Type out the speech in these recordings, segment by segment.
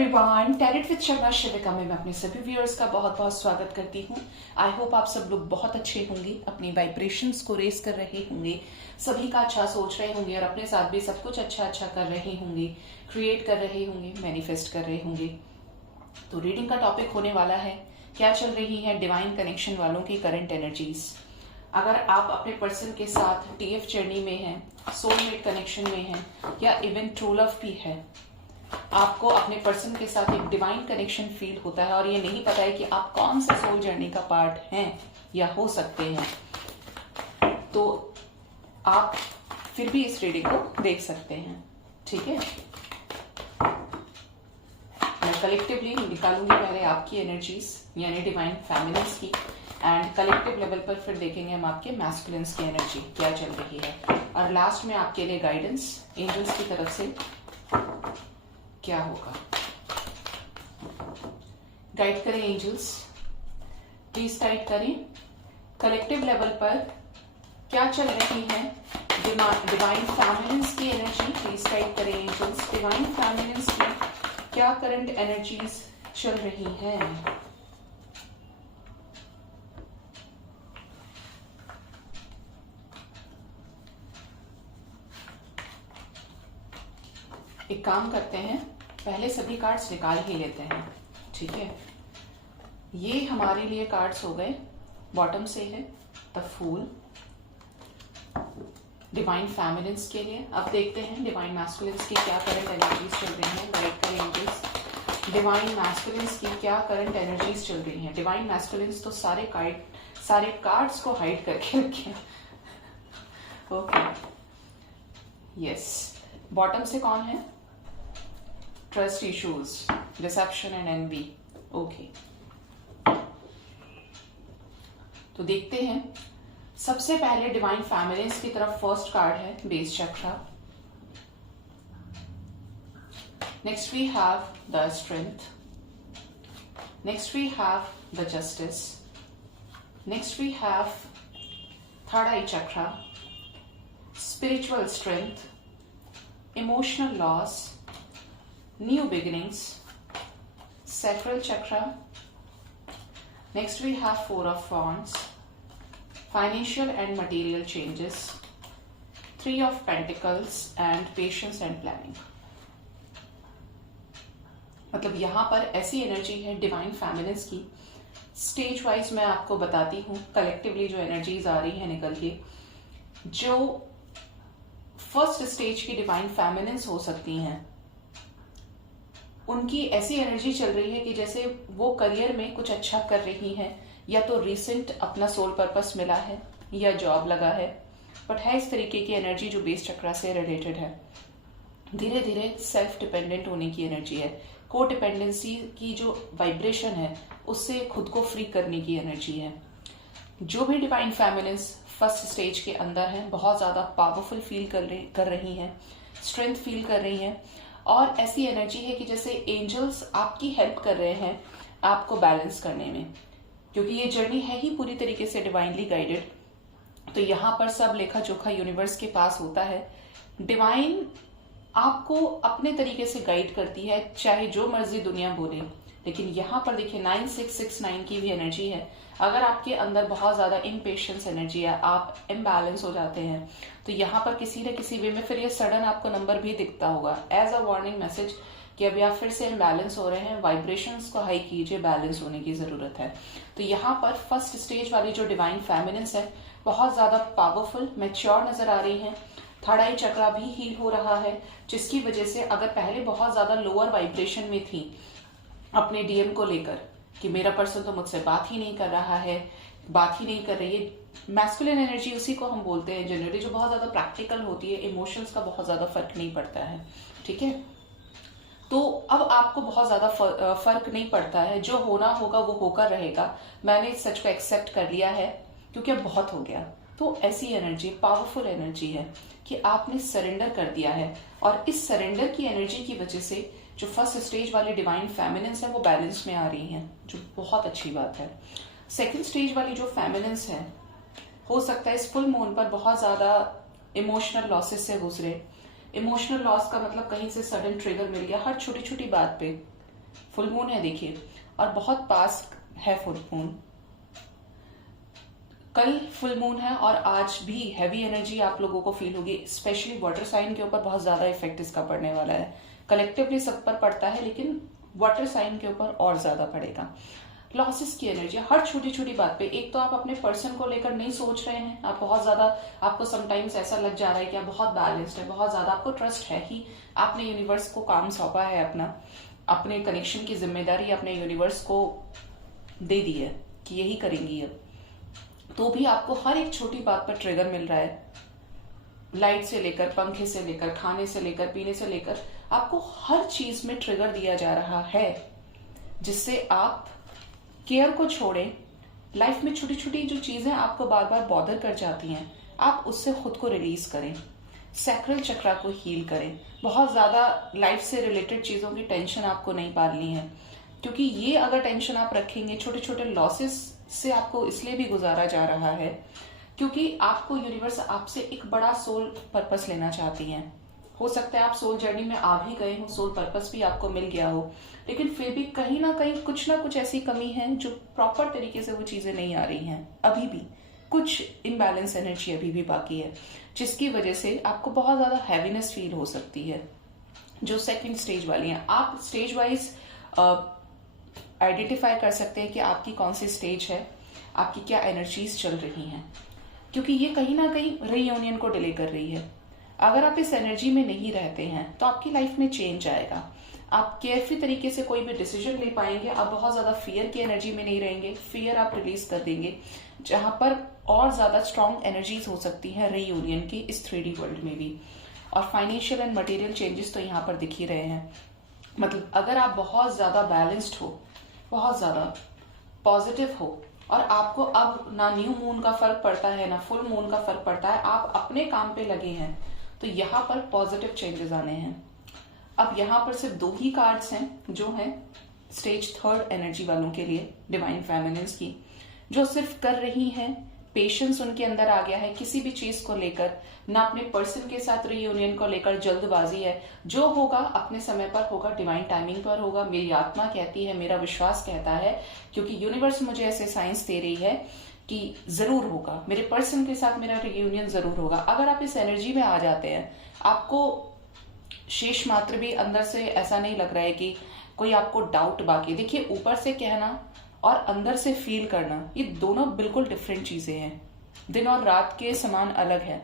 Everyone, tarot with Sharma शिविका में मैं अपने सभी व्यूअर्स का बहुत बहुत स्वागत करती हूँ। आई होप आप सब लोग बहुत अच्छे होंगे, अपनी वाइब्रेशंस को रेस कर रहे होंगे, सभी का अच्छा सोच रहे होंगे और अपने साथ भी सब कुछ अच्छा कर रहे होंगे, क्रिएट कर रहे होंगे, मैनिफेस्ट कर रहे होंगे। तो रीडिंग का टॉपिक होने वाला है क्या चल रही है डिवाइन कनेक्शन वालों की करंट एनर्जीज। अगर आप अपने पर्सन के साथ टीएफ जर्नी में हैं, सोलमेट कनेक्शन में हैं या इवन ट्रू लव भी है, आपको अपने पर्सन के साथ एक डिवाइन कनेक्शन फील होता है और ये नहीं पता है कि आप कौन सा सोल जर्नी का पार्ट हैं या हो सकते हैं, तो आप फिर भी इस रीडिंग को देख सकते हैं। ठीक है, मैं कलेक्टिवली निकालूंगी पहले आपकी एनर्जीज यानी डिवाइन फैमिलीज की, एंड कलेक्टिव लेवल पर फिर देखेंगे हम आपके मैस्कुलिन्स की एनर्जी क्या चल रही है, और लास्ट में आपके लिए गाइडेंस एंजल्स की तरफ से क्या होगा। गाइड करें एंजल्स, प्लीज गाइड करें कलेक्टिव लेवल पर क्या चल रही है डिवाइन फैमिलीज की एनर्जी। प्लीज गाइड करें एंजल्स, डिवाइन फैमिलीज की क्या करंट एनर्जीज चल रही हैं। एक काम करते हैं, पहले सभी कार्ड्स निकाल ही लेते हैं। ठीक है, ये हमारे लिए कार्ड्स हो गए, बॉटम से है द फूल डिवाइन फैमिलीज के लिए। अब देखते हैं डिवाइन मैस्कुलिन्स की क्या करंट एनर्जीज चल रही हैं। गाइड करें एंजल्स, डिवाइन मैस्कुलिन्स की क्या करंट एनर्जीज चल रही हैं। डिवाइन मैस्कुलिन्स तो सारे कार्ड्स को हाइड करके रखे। ओके, यस, बॉटम से कौन है? Trust issues, deception and envy. Okay, तो देखते हैं। सबसे पहले डिवाइन फैमिलीज की तरफ फर्स्ट कार्ड है base chakra. Next we have the strength, next we have the justice, next we have third eye chakra, spiritual strength, emotional loss, new beginnings, sacral chakra. Next we have four of wands, financial and material changes, three of pentacles and patience and planning. मतलब यहां पर ऐसी energy है divine families की। Stage wise मैं आपको बताती हूँ कलेक्टिवली जो एनर्जीज आ रही है निकल के। जो फर्स्ट स्टेज की डिवाइन फैमिलीज हो सकती हैं, उनकी ऐसी एनर्जी चल रही है कि जैसे वो करियर में कुछ अच्छा कर रही हैं, या तो रिसेंट अपना सोल पर्पस मिला है या जॉब लगा है, बट है इस तरीके की एनर्जी जो बेस चक्रा से रिलेटेड है। धीरे धीरे सेल्फ डिपेंडेंट होने की एनर्जी है, को डिपेंडेंसी की जो वाइब्रेशन है उससे खुद को फ्री करने की एनर्जी है। जो भी डिवाइन फैमिलीज फर्स्ट स्टेज के अंदर हैं, बहुत ज्यादा पावरफुल फील कर रही हैं, स्ट्रेंथ फील कर रही हैं, और ऐसी एनर्जी है कि जैसे एंजल्स आपकी हेल्प कर रहे हैं आपको बैलेंस करने में, क्योंकि ये जर्नी है ही पूरी तरीके से डिवाइनली गाइडेड। तो यहाँ पर सब लेखा जोखा यूनिवर्स के पास होता है। डिवाइन आपको अपने तरीके से गाइड करती है, चाहे जो मर्जी दुनिया बोले। लेकिन यहाँ पर देखिए 9669 की भी एनर्जी है। अगर आपके अंदर बहुत ज्यादा इम्पेशंस एनर्जी है, आप इम्बैलेंस हो जाते हैं, तो यहाँ पर किसी न किसी वे में फिर ये सडन आपको नंबर भी दिखता होगा एज अ वार्निंग मैसेज कि अभी आप फिर से इम्बैलेंस हो रहे हैं। वाइब्रेशंस को हाई कीजिए, बैलेंस होने की जरूरत है। तो यहाँ पर फर्स्ट स्टेज वाली जो डिवाइन फैमिलीज है बहुत ज्यादा पावरफुल, मैच्योर नजर आ रही है। थर्ड आई चक्रा भी हील हो रहा है, जिसकी वजह से अगर पहले बहुत ज्यादा लोअर वाइब्रेशन में थी अपने डीएम को लेकर कि मेरा पर्सन तो मुझसे बात ही नहीं कर रहा है, बात ही नहीं कर रही है, मैस्कुलिन एनर्जी उसी को हम बोलते हैं जनरली, जो बहुत ज्यादा प्रैक्टिकल होती है, इमोशंस का बहुत ज्यादा फर्क नहीं पड़ता है। ठीक है, तो अब आपको बहुत ज्यादा फर्क नहीं पड़ता है, जो होना होगा वो होकर रहेगा। मैंने इस सच को एक्सेप्ट कर लिया है क्योंकि अब बहुत हो गया। तो ऐसी एनर्जी पावरफुल एनर्जी है कि आपने सरेंडर कर दिया है, और इस सरेंडर की एनर्जी की वजह से जो फर्स्ट स्टेज वाली डिवाइन फेमिनिन्स है वो बैलेंस में आ रही हैं, जो बहुत अच्छी बात है। सेकंड स्टेज वाली जो फेमिनिन्स है, हो सकता है इस फुल मून पर बहुत ज्यादा इमोशनल लॉसेस से गुजरे। इमोशनल लॉस का मतलब कहीं से सडन ट्रिगर मिल गया, हर छोटी छोटी बात पे फुल मून है देखिए, और बहुत पास है फुल मून। कल फुल मून है और आज भी हैवी एनर्जी आप लोगों को फील होगी, स्पेशली वाटर साइन के ऊपर बहुत ज्यादा इफेक्ट इसका पड़ने वाला है। कलेक्टिवली सब पर पड़ता है लेकिन वाटर साइन के ऊपर और ज्यादा पड़ेगा। लॉसेस की एनर्जी हर छोटी छोटी बात पे, एक तो आप अपने पर्सन को लेकर नहीं सोच रहे हैं, आप बहुत ज्यादा, आपको समटाइम्स ऐसा लग जा रहा है कि आप बहुत बैलेंस्ड है, बहुत ज्यादा आपको ट्रस्ट है ही, आपने यूनिवर्स को काम सौंपा है, अपने कनेक्शन की जिम्मेदारी अपने यूनिवर्स को दे दी है कि यही करेंगी अब, तो भी आपको हर एक छोटी बात पर ट्रिगर मिल रहा है। लाइट से लेकर, पंखे से लेकर, खाने से लेकर, पीने से लेकर, आपको हर चीज में ट्रिगर दिया जा रहा है, जिससे आप केयर को छोड़ें। लाइफ में छोटी छोटी जो चीजें आपको बार बार बॉदर कर जाती हैं, आप उससे खुद को रिलीज करें, सैक्रल चक्रा को हील करें। बहुत ज्यादा लाइफ से रिलेटेड चीजों की टेंशन आपको नहीं पालनी है, क्योंकि ये अगर टेंशन आप रखेंगे, छोटे छोटे लॉसेस से आपको इसलिए भी गुजारा जा रहा है क्योंकि आपको यूनिवर्स आपसे एक बड़ा सोल पर्पस लेना चाहती है। हो सकता है आप सोल जर्नी में आ भी गए हो, सोल पर्पस भी आपको मिल गया हो, लेकिन फिर भी कहीं ना कुछ ऐसी कमी है जो प्रॉपर तरीके से वो चीजें नहीं आ रही हैं। अभी भी कुछ इम्बैलेंस एनर्जी अभी भी बाकी है, जिसकी वजह से आपको बहुत ज्यादा हैवीनेस फील हो सकती है। जो सेकंड स्टेज वाली हैं, आप स्टेज वाइज आइडेंटिफाई कर सकते हैं कि आपकी कौन सी स्टेज है, आपकी क्या एनर्जीज चल रही हैं, क्योंकि ये कहीं ना कहीं रीयूनियन को डिले कर रही है। अगर आप इस एनर्जी में नहीं रहते हैं तो आपकी लाइफ में चेंज आएगा, आप केयरफुल तरीके से कोई भी डिसीजन ले पाएंगे, आप बहुत ज्यादा फियर की एनर्जी में नहीं रहेंगे, फियर आप रिलीज कर देंगे, जहां पर और ज्यादा स्ट्रॉन्ग एनर्जीज हो सकती है रीयूनियन की इस 3D वर्ल्ड में भी। और फाइनेंशियल एंड मटेरियल चेंजेस तो यहाँ पर दिख ही रहे हैं। मतलब अगर आप बहुत ज्यादा बैलेंस्ड हो, बहुत ज्यादा पॉजिटिव हो, और आपको अब ना न्यू मून का फर्क पड़ता है ना फुल मून का फर्क पड़ता है, आप अपने काम पे लगे हैं, तो यहाँ पर पॉजिटिव चेंजेस आने हैं। अब यहाँ पर सिर्फ 2 ही कार्ड्स हैं जो हैं स्टेज 3 एनर्जी वालों के लिए, डिवाइन फेमिनिन्स की, जो सिर्फ कर रही हैं। पेशेंस उनके अंदर आ गया है किसी भी चीज को लेकर, ना अपने पर्सन के साथ रीयूनियन को लेकर जल्दबाजी है। जो होगा अपने समय पर होगा, डिवाइन टाइमिंग पर होगा, मेरी आत्मा कहती है, मेरा विश्वास कहता है, क्योंकि यूनिवर्स मुझे ऐसे साइंस दे रही है कि जरूर होगा, मेरे पर्सन के साथ मेरा रीयूनियन जरूर होगा। अगर आप इस एनर्जी में आ जाते हैं, आपको शेष मात्र भी अंदर से ऐसा नहीं लग रहा है कि कोई आपको डाउट बाकी। देखिए, ऊपर से कहना और अंदर से फील करना, ये दोनों बिल्कुल डिफरेंट चीजें हैं, दिन और रात के समान अलग है।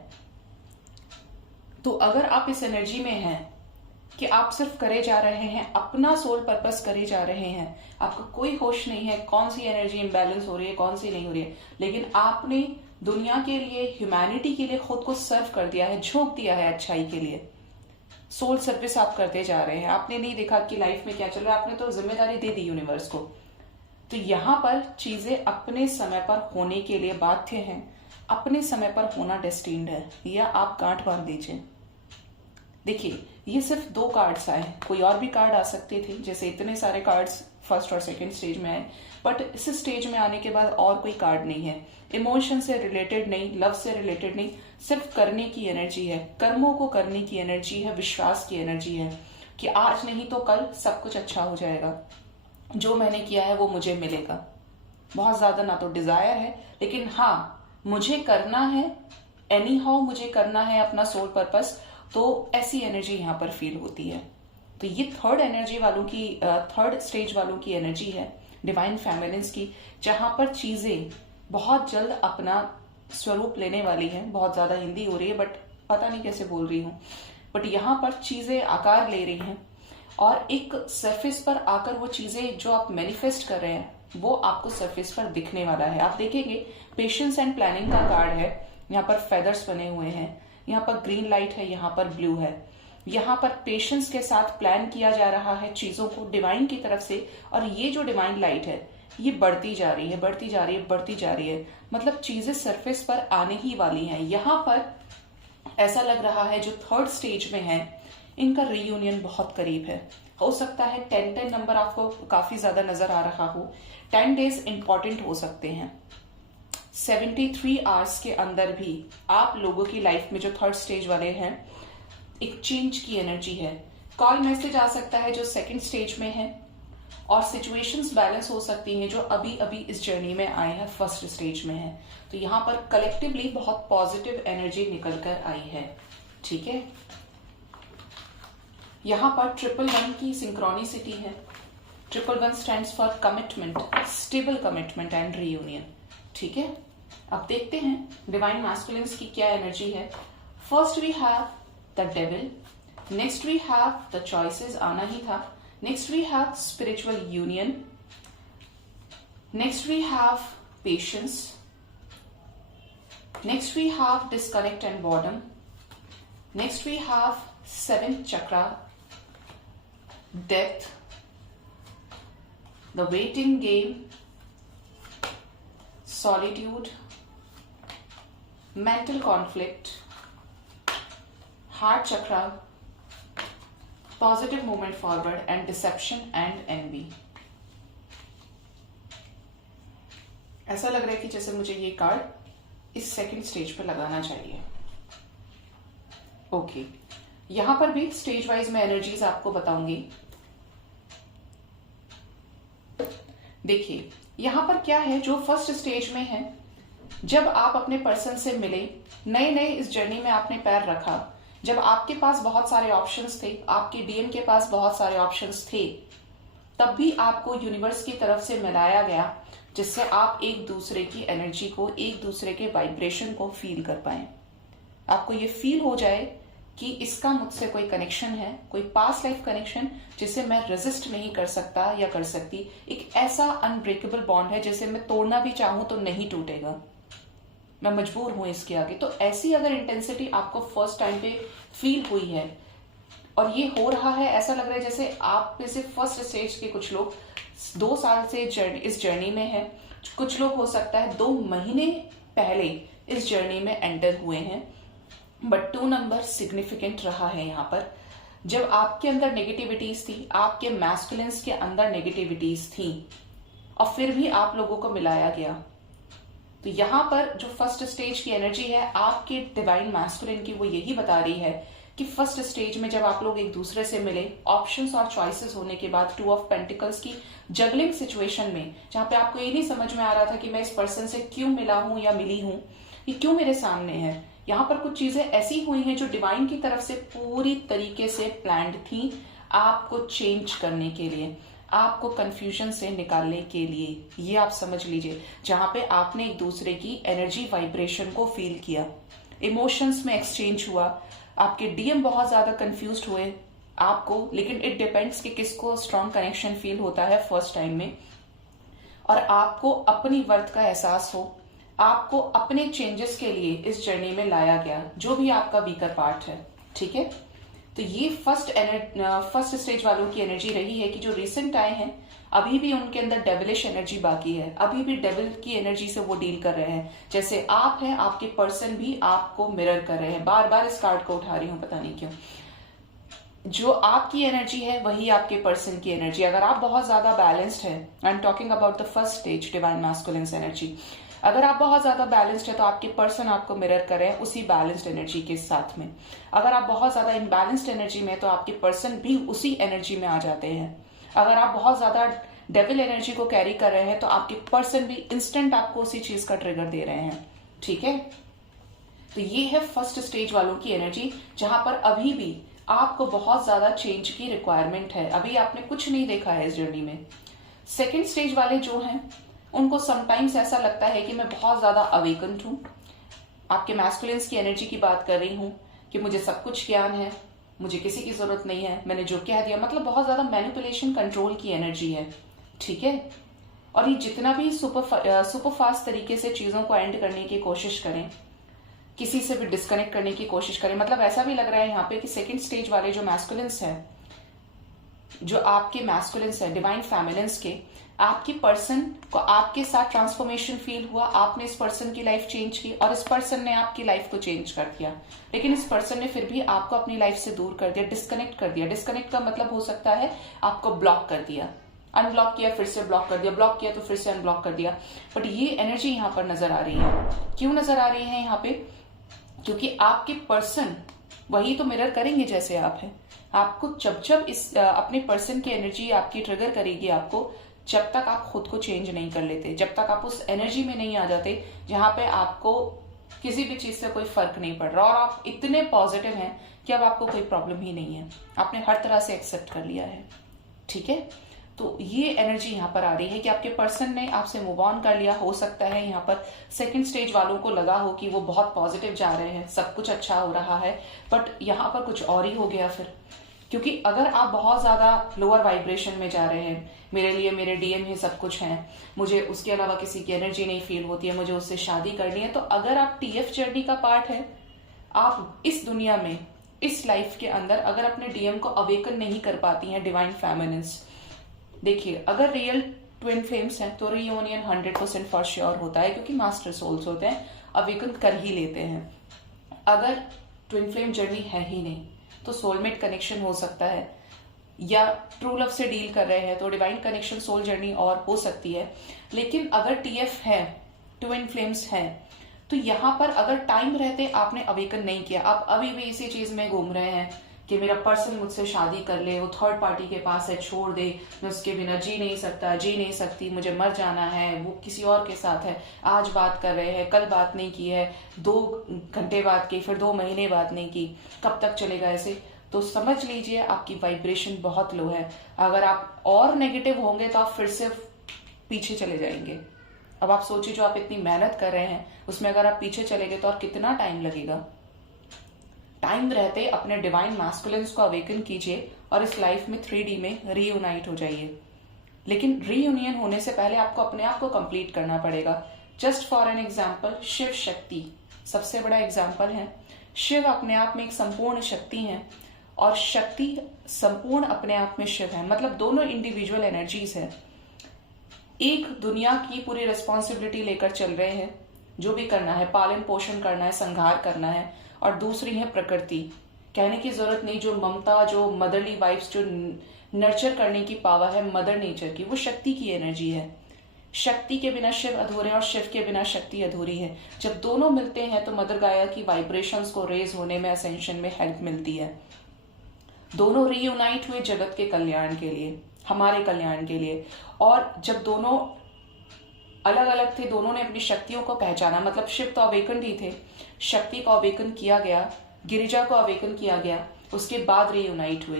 तो अगर आप इस एनर्जी में हैं कि आप सिर्फ करे जा रहे हैं, अपना सोल पर्पस करे जा रहे हैं, आपका कोई होश नहीं है कौन सी एनर्जी इम्बैलेंस हो रही है, कौन सी नहीं हो रही है, लेकिन आपने दुनिया के लिए, ह्यूमैनिटी के लिए खुद को सर्व कर दिया है, झोंक दिया है अच्छाई के लिए, सोल सर्विस आप करते जा रहे हैं। आपने नहीं देखा कि लाइफ में क्या चल रहा है, आपने तो जिम्मेदारी दे दी यूनिवर्स को। तो यहाँ पर चीजें अपने समय पर होने के लिए बाध्य हैं, अपने समय पर होना डेस्टिन्ड है, या आप गांठ बांध दीजिए। देखिए, ये सिर्फ 2 कार्ड्स आए, कोई और भी कार्ड आ सकते थे, जैसे इतने सारे कार्ड्स फर्स्ट और सेकंड स्टेज में आए, बट इस स्टेज में आने के बाद और कोई कार्ड नहीं है, इमोशन से रिलेटेड नहीं, लव से रिलेटेड नहीं, सिर्फ करने की एनर्जी है, कर्मों को करने की एनर्जी है, विश्वास की एनर्जी है कि आज नहीं तो कल सब कुछ अच्छा हो जाएगा, जो मैंने किया है वो मुझे मिलेगा। बहुत ज्यादा ना तो डिजायर है, लेकिन हाँ मुझे करना है, एनी हाउ मुझे करना है अपना सोल पर्पस, तो ऐसी एनर्जी यहाँ पर फील होती है। तो ये 3rd एनर्जी वालों की, 3rd स्टेज वालों की एनर्जी है, डिवाइन फेमिनिन्स की, जहां पर चीजें बहुत जल्द अपना स्वरूप लेने वाली हैं। बहुत ज्यादा हिंदी हो रही है बट पता नहीं कैसे बोल रही हूँ, बट यहाँ पर चीजें आकार ले रही हैं और एक सरफेस पर आकर वो चीजें जो आप मैनिफेस्ट कर रहे हैं वो आपको सरफेस पर दिखने वाला है। आप देखेंगे पेशेंस एंड प्लानिंग का कार्ड है, यहाँ पर फेदर्स बने हुए हैं, यहाँ पर ग्रीन लाइट है, यहाँ पर ब्लू है। यहाँ पर पेशेंस के साथ प्लान किया जा रहा है चीजों को डिवाइन की तरफ से, और ये जो डिवाइन लाइट है ये बढ़ती जा रही है, बढ़ती जा रही है, बढ़ती जा रही है, मतलब चीजें सरफेस पर आने ही वाली हैं। यहाँ पर ऐसा लग रहा है जो 3rd स्टेज में है इनका रीयूनियन बहुत करीब है। हो सकता है 10-10 नंबर आपको काफी ज्यादा नजर आ रहा हो, 10 डेज इंपॉर्टेंट हो सकते हैं। 73 आवर्स के अंदर भी आप लोगों की लाइफ में जो 3rd स्टेज वाले हैं, एक चेंज की एनर्जी है। कॉल मैसेज आ सकता है जो 2nd स्टेज में है, और सिचुएशंस बैलेंस हो सकती हैं जो अभी अभी इस जर्नी में आए हैं, फर्स्ट स्टेज में है। तो यहाँ पर कलेक्टिवली बहुत पॉजिटिव एनर्जी निकल कर आई है। ठीक है, यहाँ पर 111 की सिंक्रोनिसिटी है। 111 stands for commitment, stable commitment and reunion. ठीक है, अब देखते हैं डिवाइन मैस्कुलिन्स की क्या एनर्जी है। First we have the devil, next we have the choices, आना ही था। Next we have spiritual union, next we have patience, next we have disconnect and boredom, next we have 7th chakra, death, the waiting game, solitude, mental conflict, heart chakra, positive movement forward, and deception and envy। ऐसा लग रहा है कि जैसे मुझे ये card इस second stage पे लगाना चाहिए। ओके, यहां पर भी स्टेज वाइज मैं एनर्जीज आपको बताऊंगी। देखिए यहां पर क्या है, जो फर्स्ट स्टेज में है, जब आप अपने पर्सन से मिले, नए नए इस जर्नी में आपने पैर रखा, जब आपके पास बहुत सारे ऑप्शंस थे, आपके डीएम के पास बहुत सारे ऑप्शंस थे, तब भी आपको यूनिवर्स की तरफ से मिलाया गया, जिससे आप एक दूसरे की एनर्जी को, एक दूसरे के वाइब्रेशन को फील कर पाए। आपको ये फील हो जाए कि इसका मुझसे कोई कनेक्शन है, कोई पास्ट लाइफ कनेक्शन जिसे मैं रेजिस्ट नहीं कर सकता या कर सकती। एक ऐसा अनब्रेकेबल बॉन्ड है जिसे मैं तोड़ना भी चाहूं तो नहीं टूटेगा, मैं मजबूर हूं इसके आगे। तो ऐसी अगर इंटेंसिटी आपको फर्स्ट टाइम पे फील हुई है और ये हो रहा है, ऐसा लग रहा है जैसे आप में से फर्स्ट स्टेज के कुछ लोग 2 साल से इस जर्नी में है, कुछ लोग हो सकता है 2 महीने पहले इस जर्नी में एंटर हुए हैं। बट 2 नंबर सिग्निफिकेंट रहा है यहाँ पर। जब आपके अंदर नेगेटिविटीज थी, आपके मैस्कुलिन्स के अंदर नेगेटिविटीज थी, और फिर भी आप लोगों को मिलाया गया। तो यहाँ पर जो फर्स्ट स्टेज की एनर्जी है आपके डिवाइन मैस्कुलिन की, वो यही बता रही है कि फर्स्ट स्टेज में जब आप लोग एक दूसरे से मिले, ऑप्शंस और चॉइसेस होने के बाद 2 ऑफ पेंटिकल्स की जगलिंग सिचुएशन में, जहां पे आपको ये नहीं समझ में आ रहा था कि मैं इस पर्सन से क्यों मिला हूं या मिली हूं, ये क्यों मेरे सामने है। यहाँ पर कुछ चीजें ऐसी हुई हैं जो डिवाइन की तरफ से पूरी तरीके से प्लान्ड थी, आपको चेंज करने के लिए, आपको कंफ्यूजन से निकालने के लिए। ये आप समझ लीजिए, जहां पे आपने एक दूसरे की एनर्जी वाइब्रेशन को फील किया, इमोशंस में एक्सचेंज हुआ, आपके डीएम बहुत ज्यादा कंफ्यूज्ड हुए आपको, लेकिन इट डिपेंड्स कि किसको स्ट्रॉन्ग कनेक्शन फील होता है फर्स्ट टाइम में, और आपको अपनी वर्थ का एहसास हो, आपको अपने चेंजेस के लिए इस जर्नी में लाया गया, जो भी आपका वीकर पार्ट है। ठीक है, तो ये फर्स्ट स्टेज वालों की एनर्जी रही है कि जो रिसेंट आए हैं, अभी भी उनके अंदर डेविलिश एनर्जी बाकी है, अभी भी डेविल की एनर्जी से वो डील कर रहे हैं। जैसे आप हैं, आपके पर्सन भी आपको मिरर कर रहे हैं। बार बार इस कार्ड को उठा रही हूं, पता नहीं क्यों। जो आपकी एनर्जी है वही आपके पर्सन की एनर्जी। अगर आप बहुत ज्यादा बैलेंस्ड है, I am talking about the first stage divine masculines energy, अगर आप बहुत ज्यादा बैलेंस्ड है तो आपके पर्सन आपको मिरर कर रहे हैं उसी बैलेंस्ड एनर्जी के साथ में। अगर आप बहुत ज्यादा इनबैलेंस्ड एनर्जी में है तो आपके पर्सन भी उसी एनर्जी में आ जाते हैं। अगर आप बहुत ज्यादा डेविल एनर्जी को कैरी कर रहे हैं तो आपके पर्सन भी इंस्टेंट आपको उसी चीज का ट्रिगर दे रहे हैं। ठीक है, तो ये है फर्स्ट स्टेज वालों की एनर्जी, जहां पर अभी भी आपको बहुत ज्यादा चेंज की रिक्वायरमेंट है। अभी आपने कुछ नहीं देखा है इस जर्नी में। सेकेंड स्टेज वाले जो हैं, उनको समटाइम्स ऐसा लगता है कि मैं बहुत ज्यादा अवेकन्ड हूं। आपके मैस्कुलिन्स की एनर्जी की बात कर रही हूं कि मुझे सब कुछ ज्ञान है, मुझे किसी की जरूरत नहीं है, मैंने जो कह दिया, मतलब बहुत ज्यादा मैनिपुलेशन कंट्रोल की एनर्जी है। ठीक है, और ये जितना भी सुपर फास्ट तरीके से चीजों को एंड करने की कोशिश करें, किसी से भी डिस्कनेक्ट करने की कोशिश करें, मतलब ऐसा भी लग रहा है यहाँ पे कि सेकेंड स्टेज वाले जो मैस्कुलिन्स है, जो आपके मैस्कुलिन्स है डिवाइन फेमिनिन्स के, आपकी पर्सन को आपके साथ ट्रांसफॉर्मेशन फील हुआ, आपने इस पर्सन की लाइफ चेंज की और इस पर्सन ने आपकी लाइफ को चेंज कर दिया, लेकिन इस पर्सन ने फिर भी आपको अपनी लाइफ से दूर कर दिया, डिस्कनेक्ट कर दिया। डिस्कनेक्ट का मतलब हो सकता है आपको ब्लॉक कर दिया, अनब्लॉक किया, फिर से ब्लॉक कर दिया, ब्लॉक किया तो फिर से अनब्लॉक कर दिया। बट ये एनर्जी यहाँ पर नजर आ रही है। क्यों नजर आ रही है यहाँ पे? क्योंकि आपके पर्सन वही तो मिरर करेंगे जैसे आप हैं। आपको जब जब इस अपने पर्सन की एनर्जी आपकी ट्रिगर करेगी आपको, जब तक आप खुद को चेंज नहीं कर लेते, जब तक आप उस एनर्जी में नहीं आ जाते जहां पे आपको किसी भी चीज से कोई फर्क नहीं पड़ रहा और आप इतने पॉजिटिव हैं कि अब आपको कोई प्रॉब्लम ही नहीं है, आपने हर तरह से एक्सेप्ट कर लिया है। ठीक है, तो ये एनर्जी यहाँ पर आ रही है कि आपके पर्सन ने आपसे मूव ऑन कर लिया। हो सकता है यहाँ पर सेकंड स्टेज वालों को लगा हो कि वो बहुत पॉजिटिव जा रहे हैं, सब कुछ अच्छा हो रहा है, बट यहाँ पर कुछ और ही हो गया फिर। क्योंकि अगर आप बहुत ज्यादा लोअर वाइब्रेशन में जा रहे हैं, मेरे लिए मेरे डीएम ही सब कुछ है, मुझे उसके अलावा किसी की एनर्जी नहीं फील होती है, मुझे उससे शादी करनी है, तो अगर आप टीएफ जर्नी का पार्ट है, आप इस दुनिया में, इस लाइफ के अंदर अगर अपने डीएम को अवेकन नहीं कर पाती हैं, डिवाइन फेमिनिन्स, देखिए अगर रियल ट्विन फ्लेम्स हैं तो रियूनियन 100% फॉर श्योर होता है, क्योंकि मास्टर सोल्स होते हैं, अवेकन कर ही लेते हैं। अगर ट्विन फ्लेम जर्नी है ही नहीं तो सोलमेट कनेक्शन हो सकता है, या ट्रू लव से डील कर रहे हैं तो डिवाइन कनेक्शन सोल जर्नी और हो सकती है। लेकिन अगर टीएफ है, ट्विन फ्लेम्स है, तो यहां पर अगर टाइम रहते आपने अवेकन नहीं किया, आप अभी भी इसी चीज में घूम रहे हैं कि मेरा पर्सन मुझसे शादी कर ले, वो थर्ड पार्टी के पास है, छोड़ दे, मैं उसके बिना जी नहीं सकता, जी नहीं सकती, मुझे मर जाना है, वो किसी और के साथ है, आज बात कर रहे हैं, कल बात नहीं की है, 2 घंटे बात की, फिर 2 महीने बात नहीं की, कब तक चलेगा ऐसे? तो समझ लीजिए आपकी वाइब्रेशन बहुत लो है। अगर आप और नेगेटिव होंगे तो आप फिर से पीछे चले जाएंगे। अब आप सोचिए, जो आप इतनी मेहनत कर रहे हैं उसमें अगर आप पीछे चले गए तो और कितना टाइम लगेगा। टाइम रहते अपने डिवाइन मैस्कुलिन्स को अवेकन कीजिए और इस लाइफ में 3D में रीयूनाइट हो जाइए। लेकिन रीयूनियन होने से पहले आपको अपने आप को कंप्लीट करना पड़ेगा। Just for an example, Shiv Shakti सबसे बड़ा एग्जाम्पल है। शिव अपने आप में एक संपूर्ण शक्ति है और शक्ति संपूर्ण अपने आप में शिव है, मतलब दोनों इंडिविजुअल एनर्जीज है। एक दुनिया की पूरी रिस्पॉन्सिबिलिटी लेकर चल रहे हैं, जो भी करना है, पालन पोषण करना है, संहार करना है, और दूसरी है प्रकृति। कहने की जरूरत नहीं, जो ममता, जो मदरली वाइब्स, जो नर्चर करने की पावर है मदर नेचर की, वो शक्ति की एनर्जी है। शक्ति के बिना शिव अधूरे और शिव के बिना शक्ति अधूरी है। जब दोनों मिलते हैं तो मदर गाया की वाइब्रेशंस को रेज होने में, असेंशन में हेल्प मिलती है। दोनों रीयूनाइट हुए जगत के कल्याण के लिए, हमारे कल्याण के लिए। और जब दोनों अलग अलग थे, दोनों ने अपनी शक्तियों को पहचाना, मतलब शिव तो अवेकन ही थे, शक्ति को अवेकन किया गया, गिरिजा को अवेकन किया गया, उसके बाद रीयूनाइट हुए।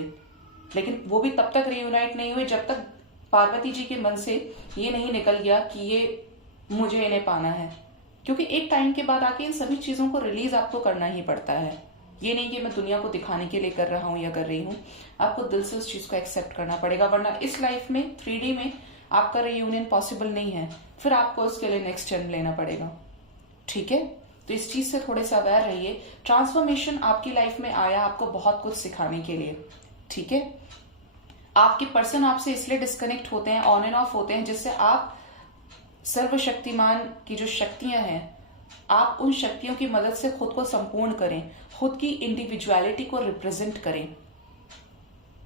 लेकिन वो भी तब तक रीयूनाइट नहीं हुए जब तक पार्वती जी के मन से ये नहीं निकल गया कि ये मुझे इन्हें पाना है। क्योंकि एक टाइम के बाद आके इन सभी चीजों को रिलीज आपको करना ही पड़ता है। ये नहीं कि मैं दुनिया को दिखाने के लिए कर रहा हूं या कर रही हूं, आपको दिल से उस चीज को एक्सेप्ट करना पड़ेगा, वरना इस लाइफ में 3D में आपका रीयूनियन पॉसिबल नहीं है। फिर आपको उसके लिए नेक्स्ट जन्म लेना पड़ेगा। ठीक है, तो इस चीज से थोड़े सा अवेयर रहिए। ट्रांसफॉर्मेशन आपकी लाइफ में आया आपको बहुत कुछ सिखाने के लिए। ठीक है, आपके पर्सन आपसे इसलिए डिस्कनेक्ट होते हैं, ऑन एंड ऑफ होते हैं, जिससे आप सर्वशक्तिमान की जो शक्तियां हैं, आप उन शक्तियों की मदद से खुद को संपूर्ण करें, खुद की इंडिविजुअलिटी को रिप्रेजेंट करें।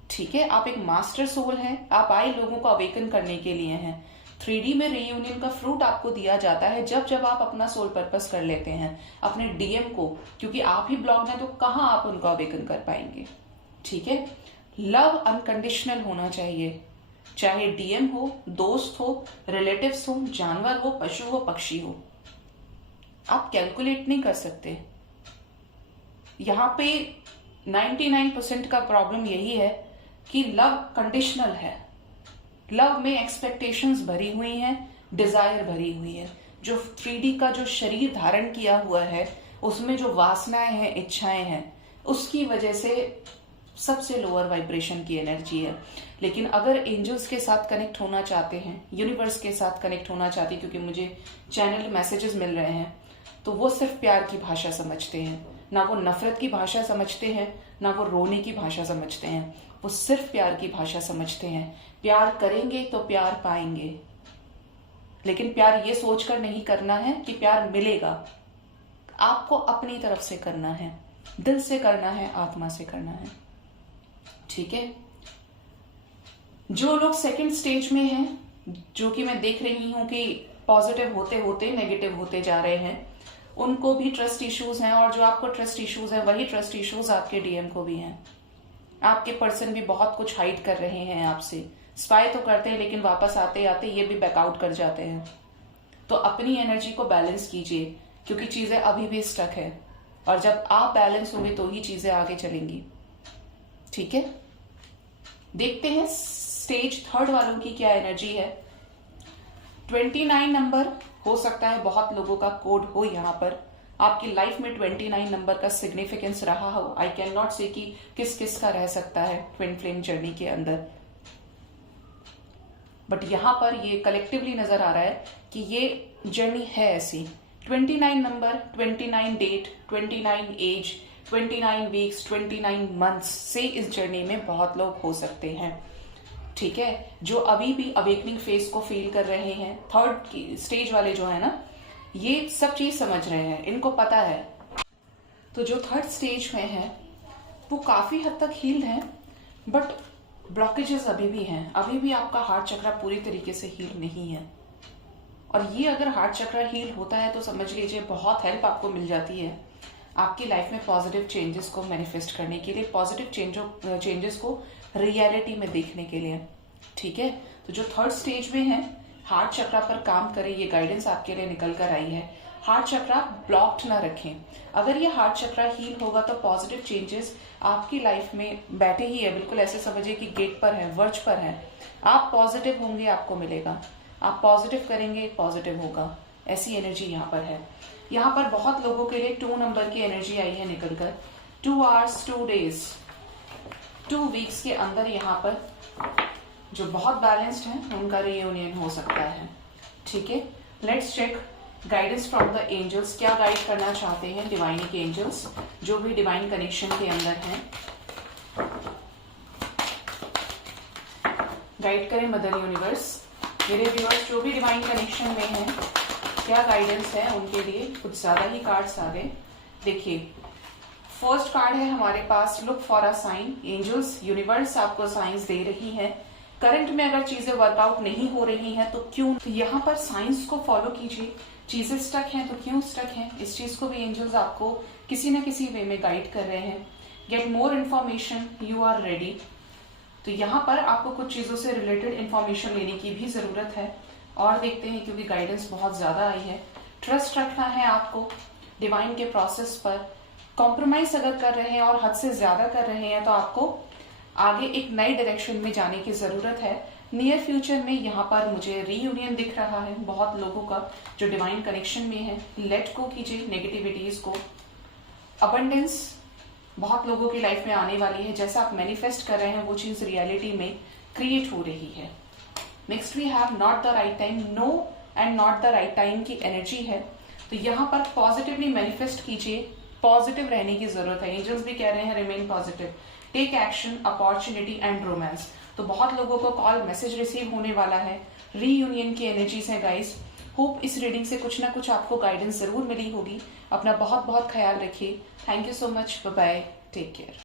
ठीक है, आप एक मास्टर सोल हैं, आप आए लोगों को अवेकन करने के लिए हैं। 3D में रीयूनियन का फ्रूट आपको दिया जाता है जब जब आप अपना सोल पर्पस कर लेते हैं, अपने डीएम को, क्योंकि आप ही ब्लॉक्ड हैं तो कहां आप उनको अवेकन कर पाएंगे। ठीक है, लव अनकंडीशनल होना चाहिए, चाहे डीएम हो, दोस्त हो, रिलेटिव्स हो, जानवर हो, पशु हो, पक्षी हो। आप कैलकुलेट नहीं कर सकते। यहां पे 99% का प्रॉब्लम यही है कि लव कंडीशनल है। लव में एक्सपेक्टेशंस भरी हुई हैं, डिजायर भरी हुई है। जो 3D का जो शरीर धारण किया हुआ है, उसमें जो वासनाएं हैं, इच्छाएं हैं, उसकी वजह से सबसे लोअर वाइब्रेशन की एनर्जी है। लेकिन अगर एंजल्स के साथ कनेक्ट होना चाहते हैं, यूनिवर्स के साथ कनेक्ट होना चाहते हैं, क्योंकि मुझे चैनल मैसेजेस मिल रहे हैं, तो वो सिर्फ प्यार की भाषा समझते हैं, ना वो नफरत की भाषा समझते हैं, ना वो रोने की भाषा समझते हैं, वो सिर्फ प्यार की भाषा समझते हैं। प्यार करेंगे तो प्यार पाएंगे, लेकिन प्यार ये सोचकर नहीं करना है कि प्यार मिलेगा। आपको अपनी तरफ से करना है, दिल से करना है, आत्मा से करना है। ठीक है, जो लोग सेकंड स्टेज में हैं, जो कि मैं देख रही हूं कि पॉजिटिव होते होते नेगेटिव होते जा रहे हैं, उनको भी ट्रस्ट इश्यूज हैं, और जो आपको ट्रस्ट इश्यूज हैं वही ट्रस्ट इश्यूज आपके डीएम को भी हैं। आपके पर्सन भी बहुत कुछ हाइड कर रहे हैं आपसे, स्पाई तो करते हैं लेकिन वापस आते आते ये भी बैकआउट कर जाते हैं। तो अपनी एनर्जी को बैलेंस कीजिए, क्योंकि चीजें अभी भी स्टक है, और जब आप बैलेंस होंगे तो ही चीजें आगे चलेंगी। ठीक है, देखते हैं स्टेज 3 वालों की क्या एनर्जी है। 29 नंबर हो सकता है बहुत लोगों का कोड हो यहाँ पर। आपकी लाइफ में 29 नंबर का सिग्निफिकेंस रहा हो। आई कैन नॉट से कि किस किस का रह सकता है ट्विन फ्लेम जर्नी के अंदर, बट यहां पर ये कलेक्टिवली नजर आ रहा है कि ये जर्नी है ऐसी। 29 number, 29 date, 29 age, 29 weeks, 29 months से इस जर्नी में बहुत लोग हो सकते हैं। ठीक है, जो अभी भी अवेकनिंग फेज को फील कर रहे हैं, 3rd स्टेज वाले जो है ना, ये सब चीज समझ रहे हैं, इनको पता है। तो जो 3rd स्टेज में है वो काफी हद तक हील्ड है, बट ब्लॉकेजेस अभी भी हैं। अभी भी आपका हार्ट चक्र पूरी तरीके से हील नहीं है, और ये अगर हार्ट चक्र हील होता है तो समझ लीजिए बहुत हेल्प आपको मिल जाती है आपकी लाइफ में पॉजिटिव चेंजेस को मैनिफेस्ट करने के लिए, पॉजिटिव चेंजेस को रियलिटी में देखने के लिए। ठीक है, तो जो 3rd स्टेज में है, हार्ट चक्र पर काम करें, ये गाइडेंस आपके लिए निकल कर आई है। हार्ट चक्र ब्लॉक्ड ना रखें। अगर ये हार्ट चक्र हील होगा तो पॉजिटिव चेंजेस आपकी लाइफ में बैठे ही है, बिल्कुल ऐसे समझिए कि गेट पर है, वर्ज पर है। आप पॉजिटिव होंगे, आपको मिलेगा। आप पॉजिटिव करेंगे, पॉजिटिव होगा। ऐसी एनर्जी यहाँ पर है। यहाँ पर बहुत लोगों के लिए 2 नंबर की एनर्जी आई है निकलकर। 2 hours, 2 days, 2 weeks के अंदर यहाँ पर जो बहुत बैलेंस्ड है उनका रियूनियन हो सकता है। ठीक है, let's check guidance from the angels. क्या गाइड करना चाहते हैं डिवाइनिक एंजल्स, जो भी डिवाइन कनेक्शन के अंदर हैं। गाइड करें मदर यूनिवर्स। मेरे व्यूअर्स जो भी डिवाइन कनेक्शन में हैं, क्या गाइडेंस है उनके लिए। कुछ ज्यादा ही कार्ड्स आ गए। देखिए, फर्स्ट कार्ड है हमारे पास, look for a sign. Angels, universe आपको साइंस दे रही है। करंट में अगर चीजें वर्कआउट नहीं हो रही हैं तो क्यों, तो यहाँ पर साइंस को फॉलो कीजिए। चीजें स्टक हैं तो क्यों स्टक हैं, इस चीज को भी एंजल्स आपको किसी न किसी वे में गाइड कर रहे हैं। Get more information, you are ready. तो यहाँ पर आपको कुछ चीजों से रिलेटेड इन्फॉर्मेशन लेने की भी जरूरत है। और देखते हैं, क्योंकि गाइडेंस बहुत ज्यादा आई है। ट्रस्ट रखना है आपको डिवाइन के प्रोसेस पर। कॉम्प्रोमाइज अगर कर रहे हैं और हद से ज्यादा कर रहे हैं तो आपको आगे एक नई डायरेक्शन में जाने की जरूरत है। नियर फ्यूचर में यहाँ पर मुझे रीयूनियन दिख रहा है बहुत लोगों का जो डिवाइन कनेक्शन में है। लेट गो कीजिए नेगेटिविटीज को। अबंडेंस बहुत लोगों की लाइफ में आने वाली है। जैसा आप मैनिफेस्ट कर रहे हैं वो चीज रियलिटी में क्रिएट हो रही है। Next we have not the right time. No and not the right time की एनर्जी है। तो यहाँ पर पॉजिटिवली मैनिफेस्ट कीजिए। पॉजिटिव रहने की जरूरत है। एंजल्स भी कह रहे हैं remain positive, take action, opportunity and romance. तो बहुत लोगों को कॉल मैसेज रिसीव होने वाला है। रीयूनियन की एनर्जीज है गाइस। होप इस रीडिंग से कुछ ना कुछ आपको गाइडेंस जरूर मिली होगी। अपना बहुत बहुत ख्याल रखिए। Thank you so much. Bye bye, take care.